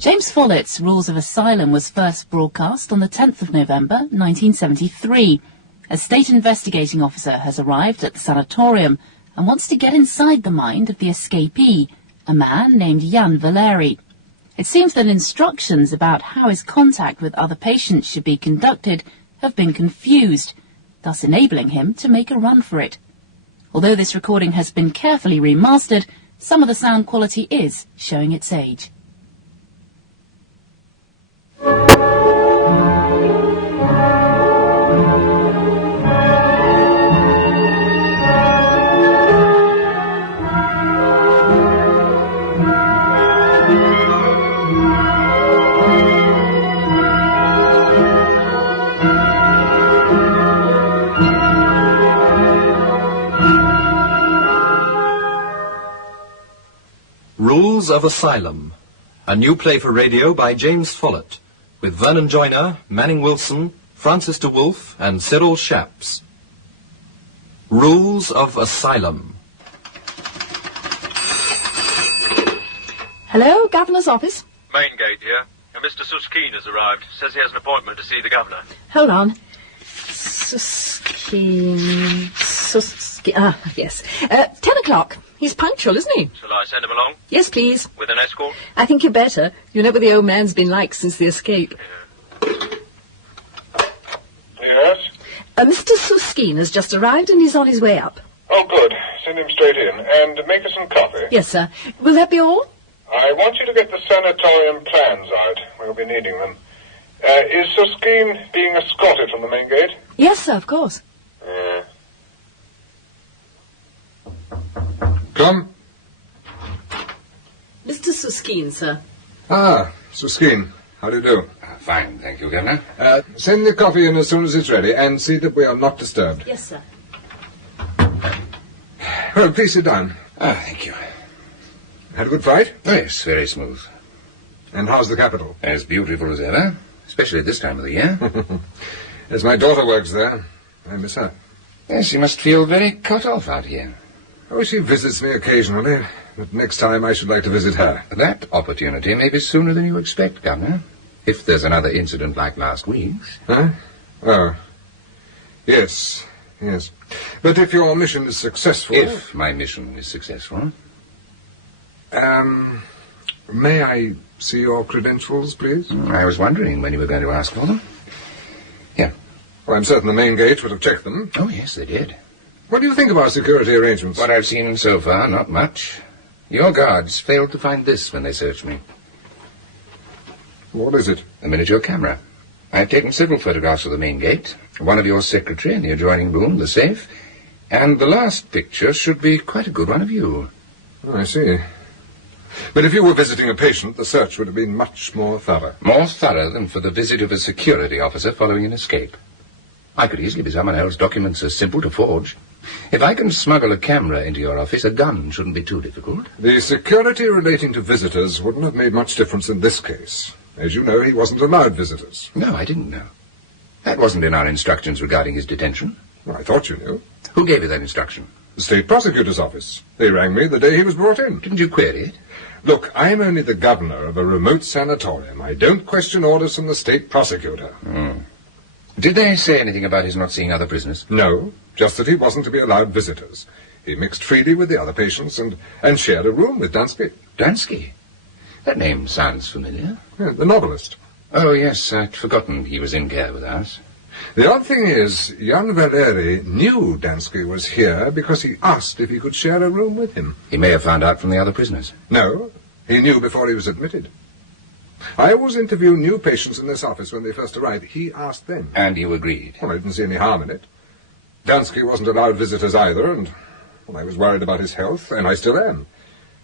James Follett's Rules of Asylum was first broadcast on the 10th of November 1973. A state investigating officer has arrived at the sanatorium and wants to get inside the mind of the escapee, a man named Jan Valeri. It seems that instructions about how his contact with other patients should be conducted have been confused, thus enabling him to make a run for it. Although this recording has been carefully remastered, some of the sound quality is showing its age. Rules of Asylum, a new play for radio by James Follett, with Vernon Joyner, Manning Wilson, Francis de Wolfe and Cyril Shapps. Rules of Asylum. Hello, Governor's office. Main gate here. And Mr. Suskeen has arrived. Says he has an appointment to see the Governor. Hold on. Suskeen. Yes. 10 o'clock. He's punctual, isn't he? Shall I send him along? Yes, please. With an escort? I think you better. You know what the old man's been like since the escape. Yes? Mr. Suskeen has just arrived and he's on his way up. Oh, good. Send him straight in. And make us some coffee. Yes, sir. Will that be all? I want you to get the sanatorium plans out. We'll be needing them. Is Suskeen being escorted from the main gate? Yes, sir, of course. Come. Mr. Suskeen, sir. Ah, Suskeen. How do you do? Fine, thank you, Governor. Send the coffee in as soon as it's ready, and see that we are not disturbed. Yes, sir. Well, please sit down. Thank you. Had a good fight? Oh, yes, very smooth. And how's the capital? As beautiful as ever, especially at this time of the year. As my daughter works there, I miss her. Yes, you must feel very cut off out here. Oh, she visits me occasionally, but next time I should like to visit her. That opportunity may be sooner than you expect, Governor. If there's another incident like last week's. Huh? Oh. Yes. But if your mission is successful... If my mission is successful. May I see your credentials, please? I was wondering when you were going to ask for them. Here. Well, I'm certain the main gate would have checked them. Oh, yes, they did. What do you think of our security arrangements? What I've seen so far, not much. Your guards failed to find this when they searched me. What is it? A miniature camera. I've taken several photographs of the main gate, one of your secretary in the adjoining room, the safe, and the last picture should be quite a good one of you. Oh, I see. But if you were visiting a patient, the search would have been much more thorough. More thorough than for the visit of a security officer following an escape. I could easily be someone else, documents are simple to forge. If I can smuggle a camera into your office, a gun shouldn't be too difficult. The security relating to visitors wouldn't have made much difference in this case. As you know, he wasn't allowed visitors. No, I didn't know. That wasn't in our instructions regarding his detention. Well, I thought you knew. Who gave you that instruction? The state prosecutor's office. They rang me the day he was brought in. Didn't you query it? Look, I'm only the governor of a remote sanatorium. I don't question orders from the state prosecutor. Did they say anything about his not seeing other prisoners? No, just that he wasn't to be allowed visitors. He mixed freely with the other patients and shared a room with Dansky. Dansky? That name sounds familiar. Yeah, the novelist. Oh, yes, I'd forgotten he was in care with us. The odd thing is, Jan Valeri knew Dansky was here because he asked if he could share a room with him. He may have found out from the other prisoners. No, he knew before he was admitted. I always interview new patients in this office when they first arrive. He asked them. And you agreed? Well, I didn't see any harm in it. Dansky wasn't allowed visitors either, and I was worried about his health, and I still am.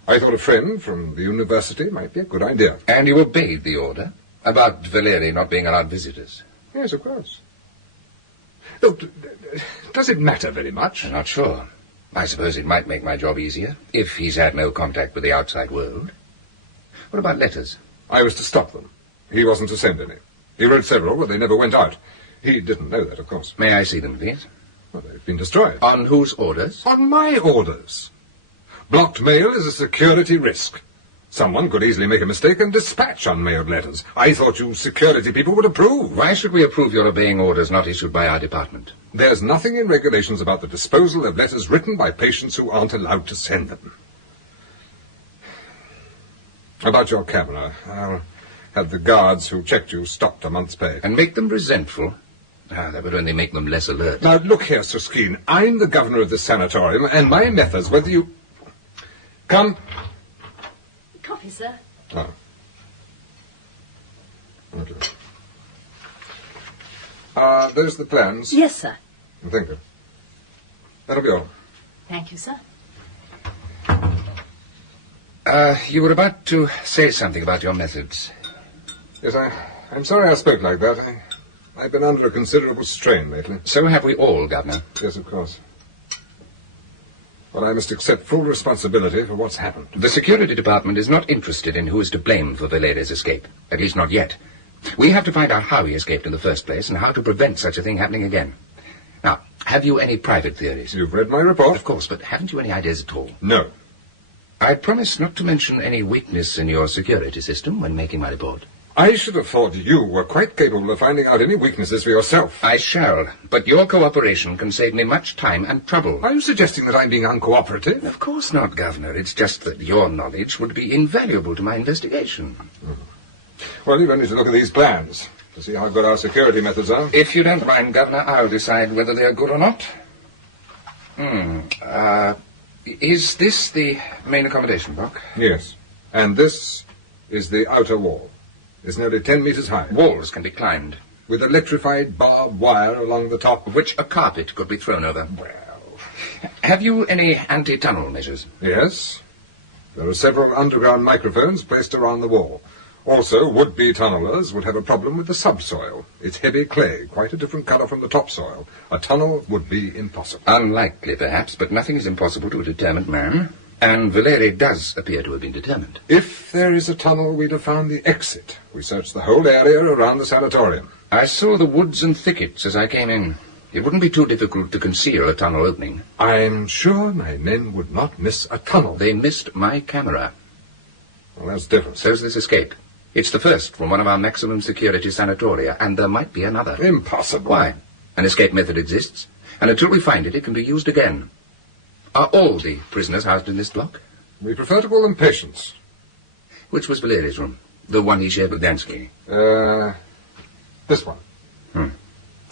I thought a friend from the university might be a good idea. And you obeyed the order? About Valeri not being allowed visitors? Yes, of course. Look, does it matter very much? I'm not sure. I suppose it might make my job easier, if he's had no contact with the outside world. What about letters? I was to stop them. He wasn't to send any. He wrote several, but they never went out. He didn't know that, of course. May I see them, please? Well, they've been destroyed. On whose orders? On my orders. Blocked mail is a security risk. Someone could easily make a mistake and dispatch unmailed letters. I thought you security people would approve. Why should we approve your obeying orders not issued by our department? There's nothing in regulations about the disposal of letters written by patients who aren't allowed to send them. About your camera, I'll have the guards who checked you stopped a month's pay. And make them resentful? That would only make them less alert. Now, look here, Suskeen. I'm the governor of this sanatorium, and my methods, whether you... Come. Coffee, sir. Oh. Okay. Those the plans? Yes, sir. Thank you. That'll be all. Thank you, sir. You were about to say something about your methods. Yes, I'm sorry I spoke like that. I've been under a considerable strain lately. So have we all, Governor. Yes, of course. But I must accept full responsibility for what's happened. The security department is not interested in who is to blame for Valeri's escape. At least not yet. We have to find out how he escaped in the first place and how to prevent such a thing happening again. Now, have you any private theories? You've read my report? Of course, but haven't you any ideas at all? No. I promise not to mention any weakness in your security system when making my report. I should have thought you were quite capable of finding out any weaknesses for yourself. I shall, but your cooperation can save me much time and trouble. Are you suggesting that I'm being uncooperative? Of course not, Governor. It's just that your knowledge would be invaluable to my investigation. Well, you've only to look at these plans to see how good our security methods are. If you don't mind, Governor, I'll decide whether they're good or not. Is this the main accommodation block? Yes. And this is the outer wall. It's nearly 10 meters high. Walls can be climbed. With electrified barbed wire along the top. Of which a carpet could be thrown over. Well... Have you any anti-tunnel measures? Yes. There are several underground microphones placed around the wall. Also, would-be tunnelers would have a problem with the subsoil. It's heavy clay, quite a different color from the topsoil. A tunnel would be impossible. Unlikely, perhaps, but nothing is impossible to a determined man. And Valeri does appear to have been determined. If there is a tunnel, we'd have found the exit. We searched the whole area around the sanatorium. I saw the woods and thickets as I came in. It wouldn't be too difficult to conceal a tunnel opening. I'm sure my men would not miss a tunnel. They missed my camera. Well, that's different. So's this escape. It's the first from one of our maximum security sanatoria, and there might be another. Impossible. Why? An escape method exists, and until we find it, it can be used again. Are all the prisoners housed in this block? We prefer to call them patients. Which was Valeri's room? The one he shared with Dansky? This one.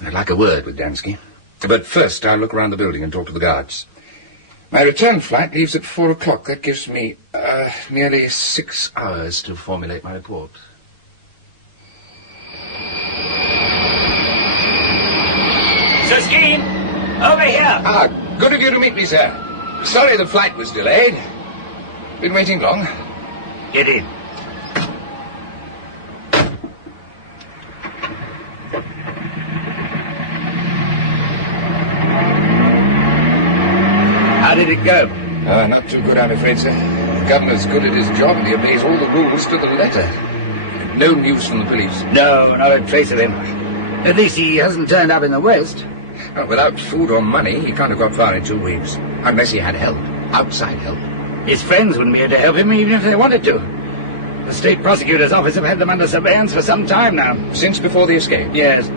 I'd like a word with Dansky. But first, I'll look around the building and talk to the guards. My return flight leaves at 4 o'clock. That gives me nearly 6 hours to formulate my report. Suskeen! Over here! Good of you to meet me, sir. Sorry the flight was delayed. Been waiting long? Get in. How did it go? Not too good, I'm afraid, sir. The governor's good at his job and he obeys all the rules to the letter. No news from the police. No, not a trace of him. At least he hasn't turned up in the West. Well, without food or money, he can't have got far in 2 weeks. Unless he had help. Outside help. His friends wouldn't be able to help him even if they wanted to. The state prosecutor's office have had them under surveillance for some time now. Since before the escape? Yes.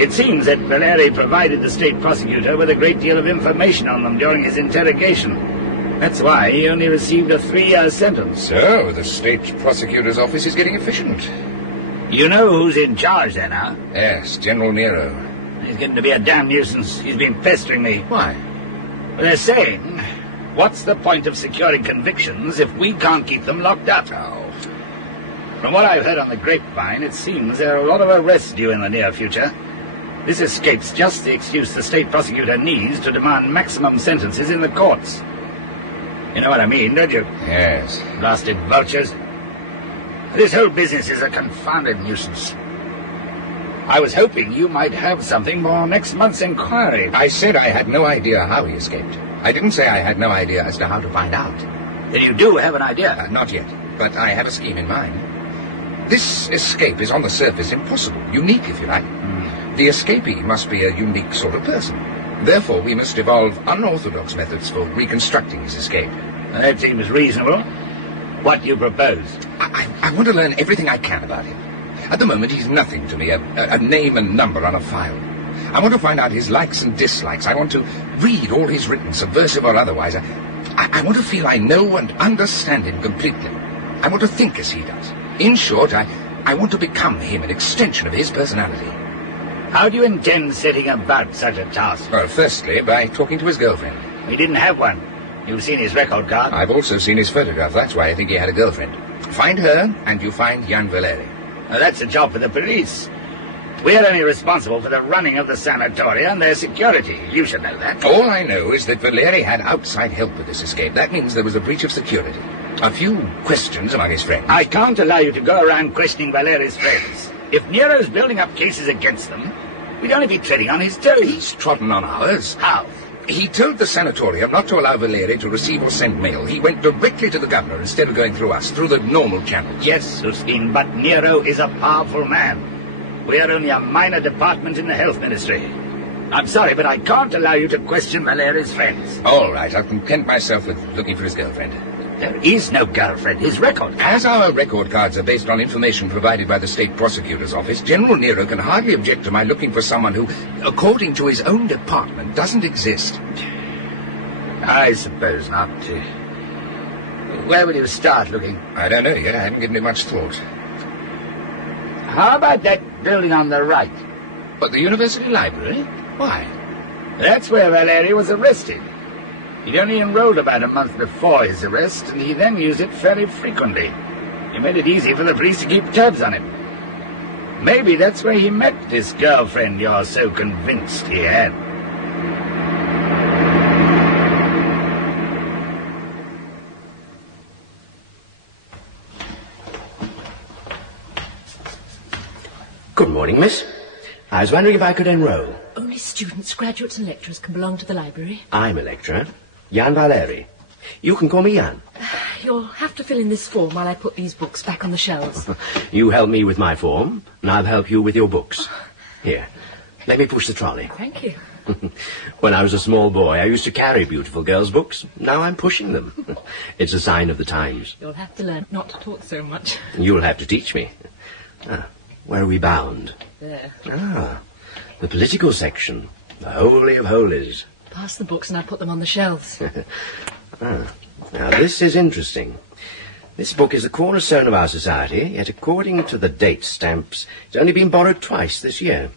It seems that Valeri provided the state prosecutor with a great deal of information on them during his interrogation. That's why he only received a 3-year sentence. So, the state prosecutor's office is getting efficient. You know who's in charge there now? Yes, General Nero. He's getting to be a damn nuisance. He's been pestering me. Why? Well, they're saying, what's the point of securing convictions if we can't keep them locked up? Oh. From what I've heard on the grapevine, it seems there are a lot of arrests due in the near future. This escape's just the excuse the state prosecutor needs to demand maximum sentences in the courts. You know what I mean, don't you? Yes. Blasted vultures. This whole business is a confounded nuisance. I was hoping you might have something more next month's inquiry. I said I had no idea how he escaped. I didn't say I had no idea as to how to find out. Then you do have an idea? Not yet, but I have a scheme in mind. This escape is on the surface impossible, unique if you like. The escapee must be a unique sort of person. Therefore, we must evolve unorthodox methods for reconstructing his escape. That seems reasonable. What do you propose? I want to learn everything I can about him. At the moment, he's nothing to me, a name and number on a file. I want to find out his likes and dislikes. I want to read all he's written, subversive or otherwise. I want to feel I know and understand him completely. I want to think as he does. In short, I want to become him, an extension of his personality. How do you intend setting about such a task? Well, firstly, by talking to his girlfriend. He didn't have one. You've seen his record card. I've also seen his photograph. That's why I think he had a girlfriend. Find her, and you find Jan Valeri. Now, that's a job for the police. We're only responsible for the running of the sanatoria and their security. You should know that. All I know is that Valeri had outside help with this escape. That means there was a breach of security. A few questions among his friends. I can't allow you to go around questioning Valeri's friends. If Nero's building up cases against them, we'd only be treading on his toes. He's trodden on ours. How? He told the sanatorium not to allow Valeri to receive or send mail. He went directly to the governor instead of going through us, through the normal channels. Yes, Suskin, but Nero is a powerful man. We are only a minor department in the health ministry. I'm sorry, but I can't allow you to question Valeri's friends. All right, I'll content myself with looking for his girlfriend. There is no girlfriend. His record. As our record cards are based on information provided by the state prosecutor's office, General Nero can hardly object to my looking for someone who, according to his own department, doesn't exist. I suppose not. Where will you start looking? I don't know yet. I haven't given it much thought. How about that building on the right? But the university library? Why? That's where Valeri was arrested. He'd only enrolled about a month before his arrest, and he then used it fairly frequently. He made it easy for the police to keep tabs on him. Maybe that's where he met this girlfriend you're so convinced he had. Good morning, miss. I was wondering if I could enroll. Only students, graduates and lecturers can belong to the library. I'm a lecturer. Jan Valeri. You can call me Jan. You'll have to fill in this form while I put these books back on the shelves. You help me with my form, and I'll help you with your books. Here, let me push the trolley. Thank you. When I was a small boy, I used to carry beautiful girls' books. Now I'm pushing them. It's a sign of the times. You'll have to learn not to talk so much. You'll have to teach me. Where are we bound? There. The political section. The Holy of Holies. Pass the books and I put them on the shelves. Now, this is interesting. This book is the cornerstone of our society, yet according to the date stamps, it's only been borrowed twice this year.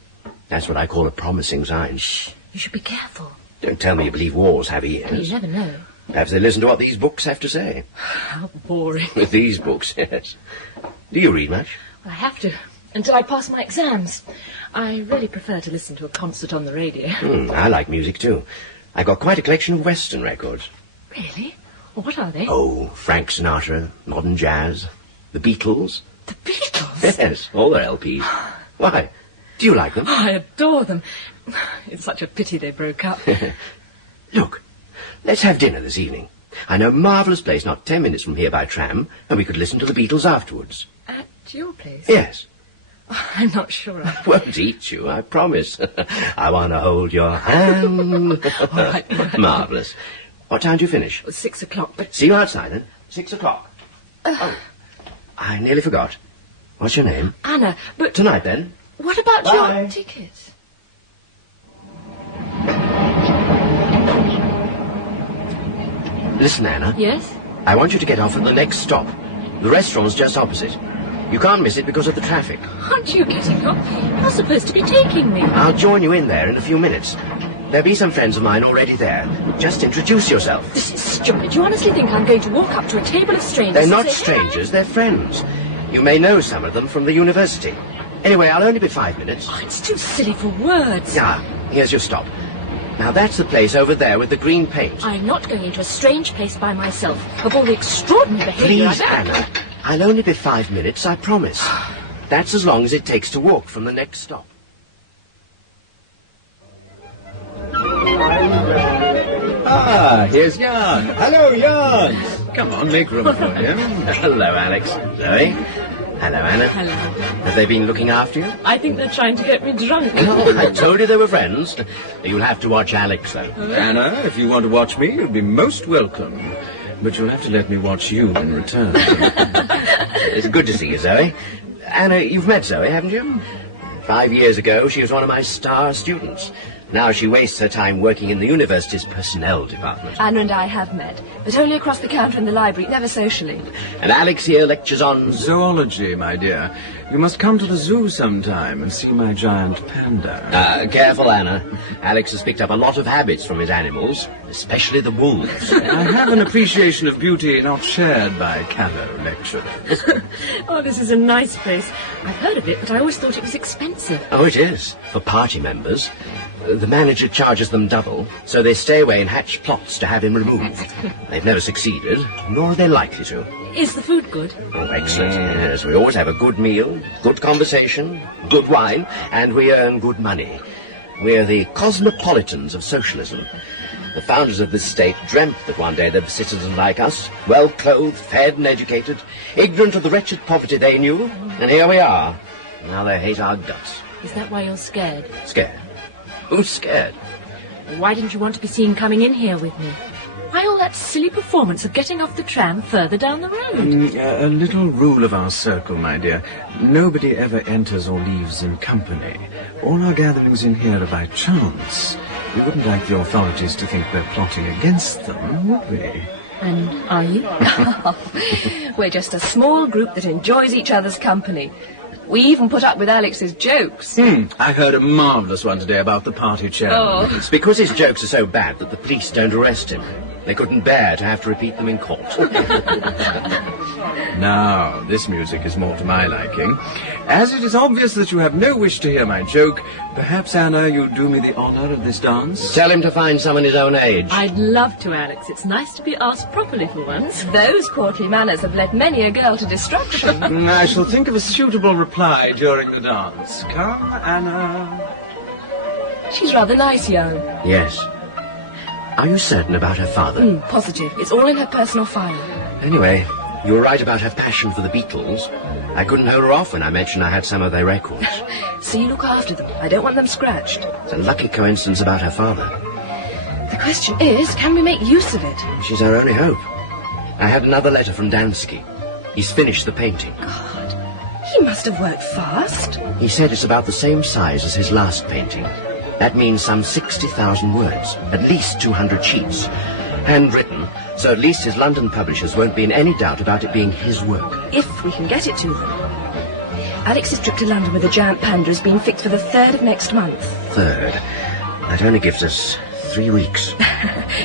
That's what I call a promising sign. Shh, you should be careful. Don't tell me you believe wars have ears. You never know. Perhaps they listen to what these books have to say. How boring. With these books, yes. Do you read much? Well, I have to, until I pass my exams. I really prefer to listen to a concert on the radio. I like music, too. I've got quite a collection of Western records. Really? Well, what are they? Oh, Frank Sinatra, modern jazz, the Beatles. The Beatles? Yes, all their LPs. Why? Do you like them? Oh, I adore them. It's such a pity they broke up. Look, let's have dinner this evening. I know a marvellous place not 10 minutes from here by tram, and we could listen to the Beatles afterwards. At your place? Yes. Oh, I'm not sure. I won't eat you, I promise. I want to hold your hand. All right. Marvellous. What time do you finish? 6 o'clock, but... See you outside, then. 6 o'clock. I nearly forgot. What's your name? Anna, but... Tonight, then. What about Bye. your ticket? Listen, Anna. Yes? I want you to get off at the next stop. The restaurant's just opposite. You can't miss it because of the traffic. Aren't you getting off? You're supposed to be taking me. I'll join you in there in a few minutes. There'll be some friends of mine already there. Just introduce yourself. This is stupid. You honestly think I'm going to walk up to a table of strangers They're and not say, strangers, they're friends. You may know some of them from the university. Anyway, I'll only be 5 minutes. Oh, it's too silly for words. Here's your stop. Now, that's the place over there with the green paint. I'm not going into a strange place by myself. Of all the extraordinary behaviour Please, Anna. I'll only be 5 minutes, I promise. That's as long as it takes to walk from the next stop. Here's Jan. Hello, Jan. Come on, make room for him. Hello, Alex. Zoe. Hello, Anna. Hello. Have they been looking after you? I think they're trying to get me drunk. Oh, I told you they were friends. You'll have to watch Alex, though. Anna, if you want to watch me, you'll be most welcome. but you'll have to let me watch you in return. It's good to see you, Zoe. Anna, you've met Zoe, haven't you? 5 years ago, she was one of my star students. Now she wastes her time working in the university's personnel department. Anna and I have met, but only across the counter in the library, never socially. And Alex here lectures on... Zoology, my dear. You must come to the zoo sometime and see my giant panda. Careful, Anna. Alex has picked up a lot of habits from his animals, especially the wolves. I have an appreciation of beauty not shared by callow lecturers. Oh, this is a nice place. I've heard of it, but I always thought it was expensive. Oh, it is, for party members. The manager charges them double, so they stay away and hatch plots to have him removed. They've never succeeded, nor are they likely to. Is the food good? Oh, excellent. Yes, we always have a good meal, good conversation, good wine, and we earn good money. We're the cosmopolitans of socialism. The founders of this state dreamt that one day there'd be citizens like us, well-clothed, fed and educated, ignorant of the wretched poverty they knew, and here we are. Now they hate our guts. Is that why you're scared? Scared? Who's scared? Why didn't you want to be seen coming in here with me? Why all that silly performance of getting off the tram further down the road? A little rule of our circle, my dear. Nobody ever enters or leaves in company. All our gatherings in here are by chance. We wouldn't like the authorities to think we're plotting against them, would we? And are you? We're just a small group that enjoys each other's company. We even put up with Alex's jokes. I heard a marvellous one today about the party chairman. Oh. It's because his jokes are so bad that the police don't arrest him. They couldn't bear to have to repeat them in court. Now, this music is more to my liking. As it is obvious that you have no wish to hear my joke, perhaps, Anna, you'd do me the honour of this dance? Tell him to find someone his own age. I'd love to, Alex. It's nice to be asked properly for once. Those courtly manners have led many a girl to destruction. I shall think of a suitable reply during the dance. Come, Anna. She's rather nice, young. Yes. Are you certain about her father? Positive. It's all in her personal file. Anyway, you were right about her passion for the Beatles. I couldn't hold her off when I mentioned I had some of their records. So you look after them. I don't want them scratched. It's a lucky coincidence about her father. The question is, can we make use of it? She's our only hope. I had another letter from Dansky. He's finished the painting. God, he must have worked fast. He said it's about the same size as his last painting. That means some 60,000 words, at least 200 sheets. Handwritten, so at least his London publishers won't be in any doubt about it being his work. If we can get it to them. Alex's trip to London with the giant panda has been fixed for the 3rd of next month. 3rd? That only gives us 3 weeks.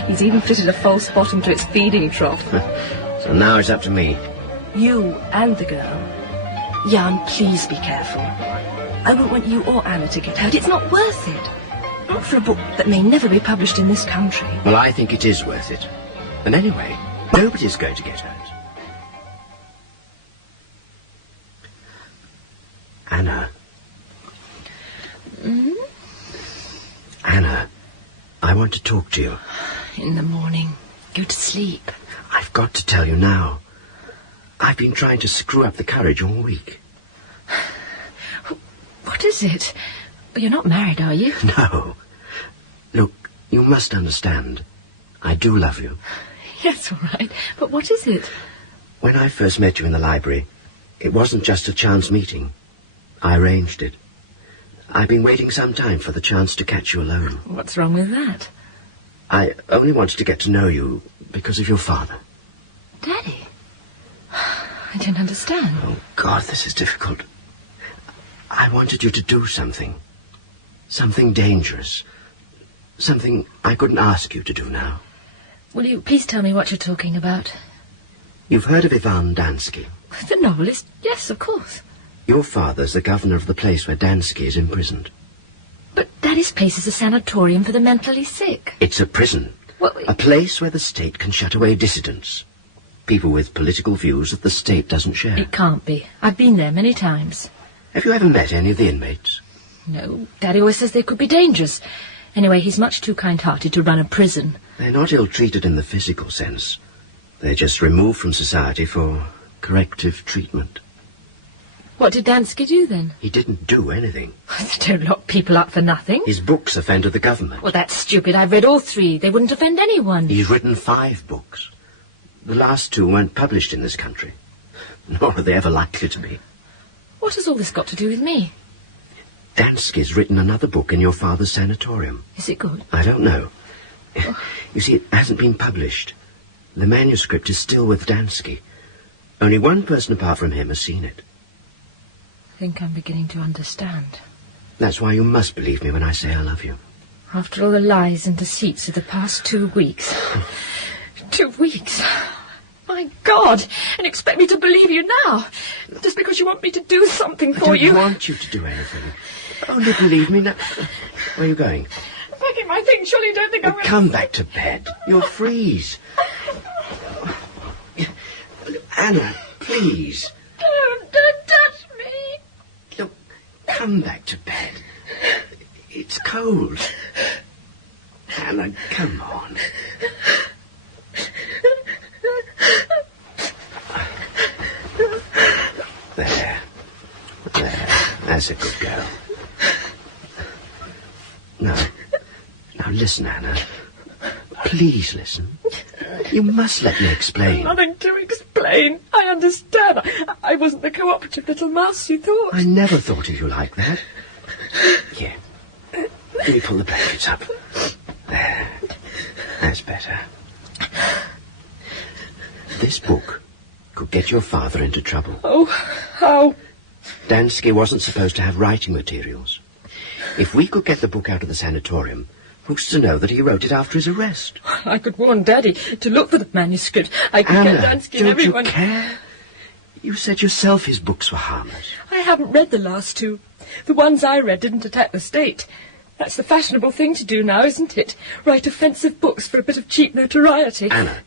He's even fitted a false bottom to its feeding trough. So now it's up to me. You and the girl. Jan, please be careful. I won't want you or Anna to get hurt. It's not worth it. Not for a book that may never be published in this country. Well, I think it is worth it. And anyway, nobody's going to get hurt. Anna. Anna, I want to talk to you. In the morning. Go to sleep. I've got to tell you now. I've been trying to screw up the courage all week. What is it? You're not married, are you? No. Look, you must understand. I do love you. Yes, all right. But what is it? When I first met you in the library, it wasn't just a chance meeting. I arranged it. I've been waiting some time for the chance to catch you alone. What's wrong with that? I only wanted to get to know you because of your father. Daddy? I don't understand. Oh, God, this is difficult. I wanted you to do something. Something dangerous. Something I couldn't ask you to do now. Will you please tell me what you're talking about? You've heard of Ivan Dansky? The novelist? Yes, of course. Your father's the governor of the place where Dansky is imprisoned. But Daddy's place is a sanatorium for the mentally sick. It's a prison. Well, a place where the state can shut away dissidents. People with political views that the state doesn't share. It can't be. I've been there many times. Have you ever met any of the inmates? No. Daddy always says they could be dangerous. Anyway, he's much too kind-hearted to run a prison. They're not ill-treated in the physical sense. They're just removed from society for corrective treatment. What did Dansky do, then? He didn't do anything. They don't lock people up for nothing. His books offended the government. Well, that's stupid. I've read all 3. They wouldn't offend anyone. He's written 5 books. The last two weren't published in this country, nor are they ever likely to be. What has all this got to do with me? Dansky's written another book in your father's sanatorium. Is it good? I don't know. You see, it hasn't been published. The manuscript is still with Dansky. Only one person apart from him has seen it. I think I'm beginning to understand. That's why you must believe me when I say I love you. After all the lies and deceits of the past 2 weeks. 2 weeks? My God! And expect me to believe you now? Just because you want me to do something for you? I don't want you to do anything. Only believe me now. Where are you going? Packing my things. Surely you don't think I'm going to... Come back to bed. You'll freeze. Anna, please. Don't touch me. Look, come back to bed. It's cold. Anna, come on. There. That's a good girl. Now listen, Anna. Please listen. You must let me explain. Nothing to explain. I understand. I wasn't the cooperative little mouse you thought. I never thought of you like that. Here. Let me pull the blankets up. There. That's better. This book could get your father into trouble. Oh, how? Dansky wasn't supposed to have writing materials. If we could get the book out of the sanatorium, who's to know that he wrote it after his arrest? I could warn Daddy to look for the manuscript. I could Anna, get Dansky and everyone... don't you care? You said yourself his books were harmless. I haven't read the last two. The ones I read didn't attack the state. That's the fashionable thing to do now, isn't it? Write offensive books for a bit of cheap notoriety. Anna,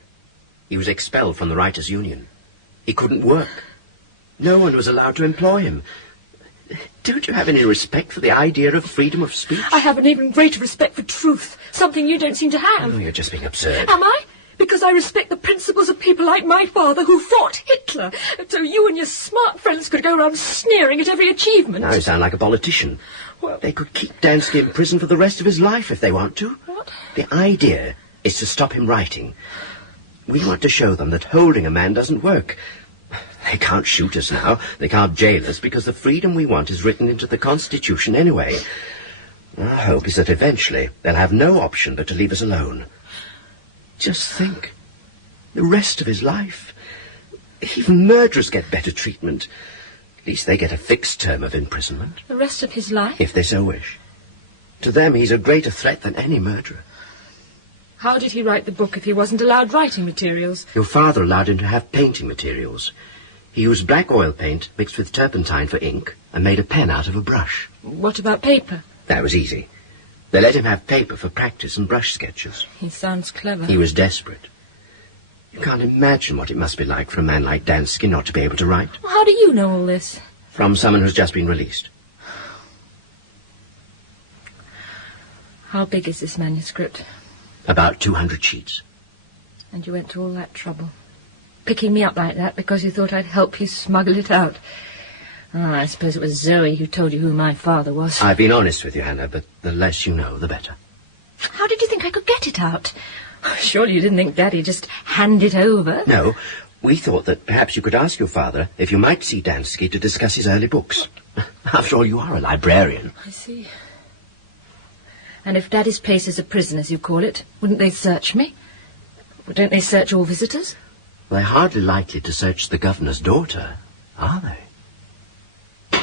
he was expelled from the Writers' Union. He couldn't work. No one was allowed to employ him. Don't you have any respect for the idea of freedom of speech? I have an even greater respect for truth, something you don't seem to have. Oh, you're just being absurd. Am I? Because I respect the principles of people like my father who fought Hitler, so you and your smart friends could go around sneering at every achievement. Now you sound like a politician. Well, they could keep Dansky in prison for the rest of his life if they want to. What? The idea is to stop him writing. We want to show them that holding a man doesn't work. They can't shoot us now. They can't jail us because the freedom we want is written into the Constitution anyway. Our hope is that eventually they'll have no option but to leave us alone. Just think. The rest of his life. Even murderers get better treatment. At least they get a fixed term of imprisonment. The rest of his life? If they so wish. To them, he's a greater threat than any murderer. How did he write the book if he wasn't allowed writing materials? Your father allowed him to have painting materials. He used black oil paint mixed with turpentine for ink and made a pen out of a brush. What about paper? That was easy. They let him have paper for practice and brush sketches. He sounds clever. He was desperate. You can't imagine what it must be like for a man like Dansky not to be able to write. Well, how do you know all this? From someone who's just been released. How big is this manuscript? About 200 sheets. And you went to all that trouble. Picking me up like that because you thought I'd help you smuggle it out. Oh, I suppose it was Zoe who told you who my father was. I've been honest with you, Hannah, but the less you know, the better. How did you think I could get it out? Surely you didn't think Daddy just hand it over? No. We thought that perhaps you could ask your father if you might see Dansky to discuss his early books. After all, you are a librarian. I see. And if Daddy's place is a prison, as you call it, wouldn't they search me? Well, don't they search all visitors? They're hardly likely to search the governor's daughter, are they?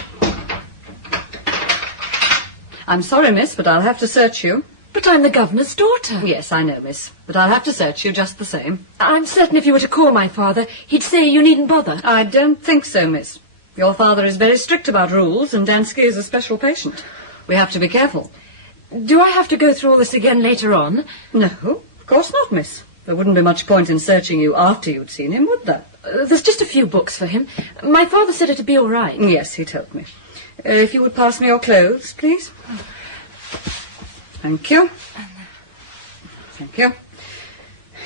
I'm sorry, miss, but I'll have to search you. But I'm the governor's daughter. Yes, I know, miss, but I'll have to search you just the same. I'm certain if you were to call my father, he'd say you needn't bother. I don't think so, miss. Your father is very strict about rules, and Dansky is a special patient. We have to be careful. Do I have to go through all this again later on? No, of course not, miss. There wouldn't be much point in searching you after you'd seen him, would there? There's just a few books for him. My father said it'd be all right. Yes, he told me. If you would pass me your clothes, please. Thank you. Thank you.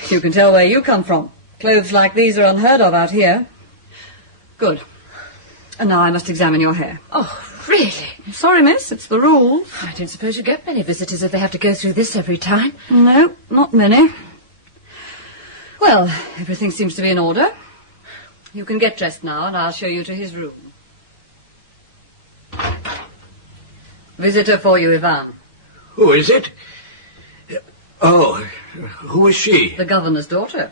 You can tell where you come from. Clothes like these are unheard of out here. Good. And now I must examine your hair. Oh, really? I'm sorry, miss, it's the rules. I don't suppose you get many visitors if they have to go through this every time. No, not many. Well, everything seems to be in order. You can get dressed now, and I'll show you to his room. Visitor for you, Ivan. Who is it? Oh, who is she? The governor's daughter.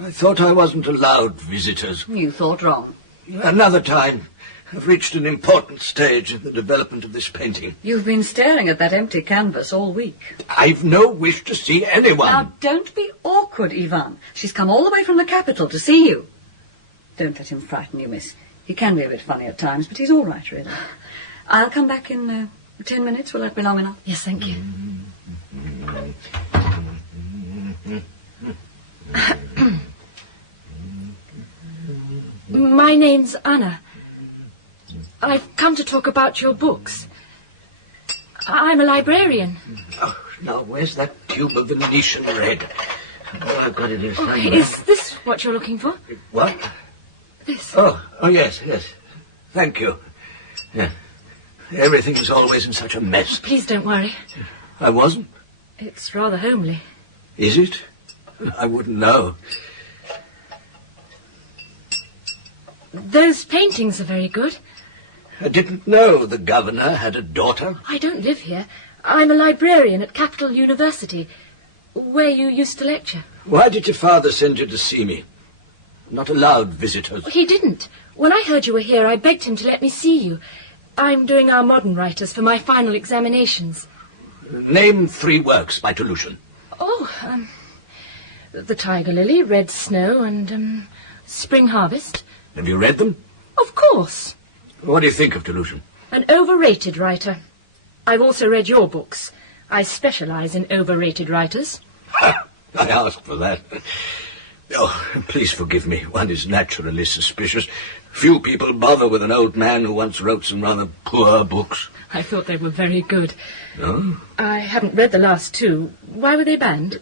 I thought I wasn't allowed visitors. You thought wrong. Another time. I've reached an important stage in the development of this painting. You've been staring at that empty canvas all week. I've no wish to see anyone. Now, don't be awkward, Ivan. She's come all the way from the capital to see you. Don't let him frighten you, miss. He can be a bit funny at times, but he's all right, really. I'll come back in 10 minutes. Will that be long enough? Yes, thank you. My name's Anna. I've come to talk about your books. I'm a librarian. Oh, now, where's that tube of Venetian red? Oh, I've got it in front of me. Is this what you're looking for? What? This. Oh, yes. Thank you. Yeah. Everything is always in such a mess. Please don't worry. I wasn't? It's rather homely. Is it? I wouldn't know. Those paintings are very good. I didn't know the governor had a daughter. I don't live here. I'm a librarian at Capital University, where you used to lecture. Why did your father send you to see me? Not allowed visitors. He didn't. When I heard you were here, I begged him to let me see you. I'm doing our modern writers for my final examinations. Name 3 works by Toulouse. The Tiger Lily, Red Snow, and Spring Harvest. Have you read them? Of course. What do you think of Toulouse? An overrated writer. I've also read your books. I specialize in overrated writers. I asked for that. Oh, please forgive me. One is naturally suspicious. Few people bother with an old man who once wrote some rather poor books. I thought they were very good. No? I haven't read the last 2. Why were they banned?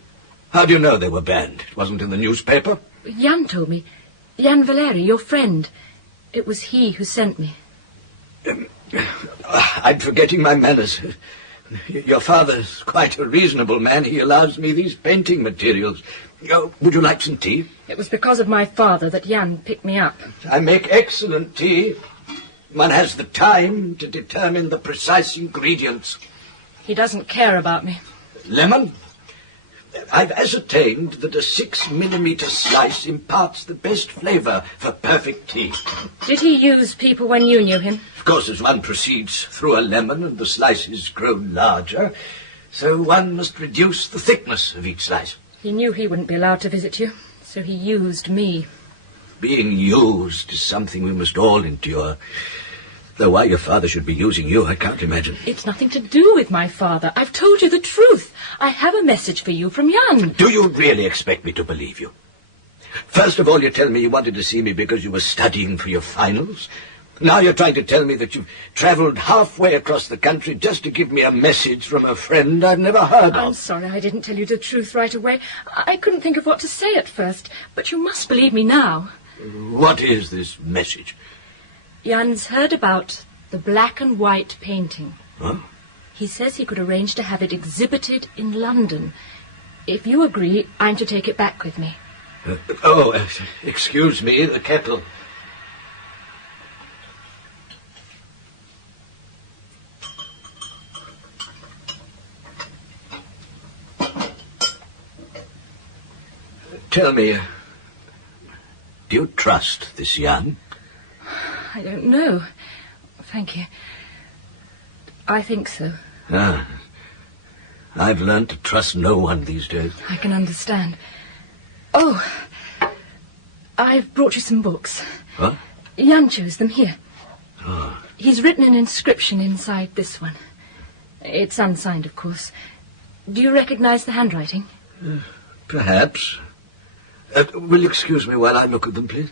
How do you know they were banned? It wasn't in the newspaper? Jan told me. Jan Valeri, your friend. It was he who sent me. I'm forgetting my manners. Your father's quite a reasonable man. He allows me these painting materials. Oh, would you like some tea? It was because of my father that Jan picked me up. I make excellent tea. One has the time to determine the precise ingredients. He doesn't care about me. Lemon? I've ascertained that a 6mm slice imparts the best flavour for perfect tea. Did he use people when you knew him? Of course, as one proceeds through a lemon and the slices grow larger, so one must reduce the thickness of each slice. He knew he wouldn't be allowed to visit you, so he used me. Being used is something we must all endure. Though why your father should be using you, I can't imagine. It's nothing to do with my father. I've told you the truth. I have a message for you from Jan. Do you really expect me to believe you? First of all, you tell me you wanted to see me because you were studying for your finals. Now you're trying to tell me that you've travelled halfway across the country just to give me a message from a friend I've never heard of. I'm sorry I didn't tell you the truth right away. I couldn't think of what to say at first, but you must believe me now. What is this message? Jan's heard about the black and white painting. Huh? He says he could arrange to have it exhibited in London. If you agree, I'm to take it back with me. Excuse me, the kettle. Tell me, do you trust this Jan? I don't know. Thank you. I think so. Ah. I've learned to trust no one these days. I can understand. Oh, I've brought you some books. What? Jan chose them here. Oh. He's written an inscription inside this one. It's unsigned, of course. Do you recognize the handwriting? Perhaps. Will you excuse me while I look at them, please?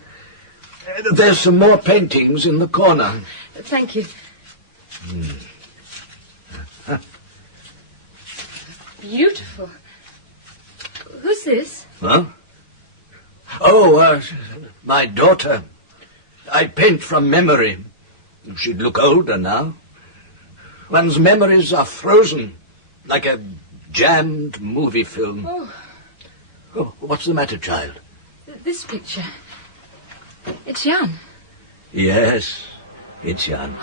There's some more paintings in the corner. Thank you. Beautiful. Who's this? Huh? Oh, my daughter. I paint from memory. She'd look older now. One's memories are frozen, like a jammed movie film. Oh, Oh, what's the matter, child? This picture. It's Jan. Yes, it's Jan.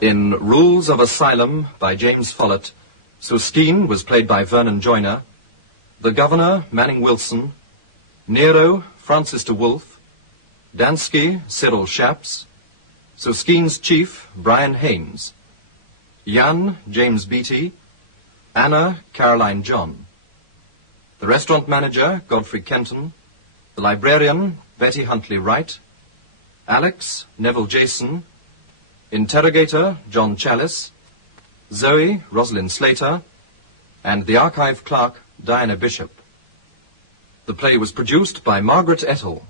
In Rules of Asylum by James Follett, Suskeen was played by Vernon Joyner, the Governor, Manning Wilson, Nero, Francis de Wolfe, Dansky, Cyril Shaps, Suskeen's chief, Brian Haynes, Jan, James Beattie, Anna, Caroline John, the restaurant manager, Godfrey Kenton, the librarian, Betty Huntley Wright, Alex, Neville Jason, interrogator, John Challis, Zoe, Rosalind Slater, and the archive clerk, Diana Bishop. The play was produced by Margaret Ettle